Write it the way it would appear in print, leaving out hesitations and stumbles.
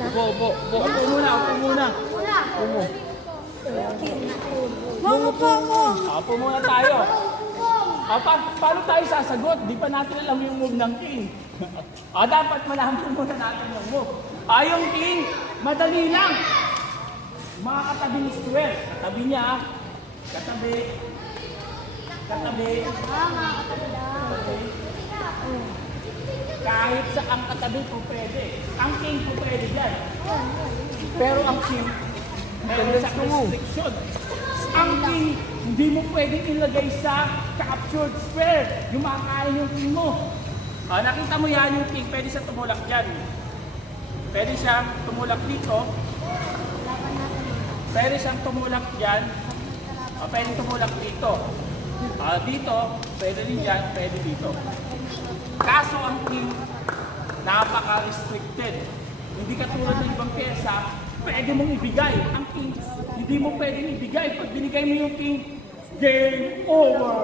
Upo muna. Upo muna tayo. Paano tayo sasagot? Di pa natin alam yung move ng king. Dapat malaman muna natin yung move. Yung king, madali lang. Mga katabi ni square. Katabi niya. Katabi. Kahit sa ang katabi po pwede. Ang king po pwede dyan. Pero ang king, meron sa restriction. Ang king, hindi mo pwedeng ilagay sa captured square. Yung makakain yung king mo. Nakita mo yan yung king, pwede siya tumulak dyan. Pwede siyang tumulak dito. Pwede siyang tumulak dyan. Pwede tumulak dito. Dito, pwede din dyan, pwede dito. Kaso ang king, napaka-restricted. Hindi katulad ng ibang pyesa, pwede mong ibigay. Ang king, hindi mo pwedeng ibigay. Pag binigay mo yung king, game over!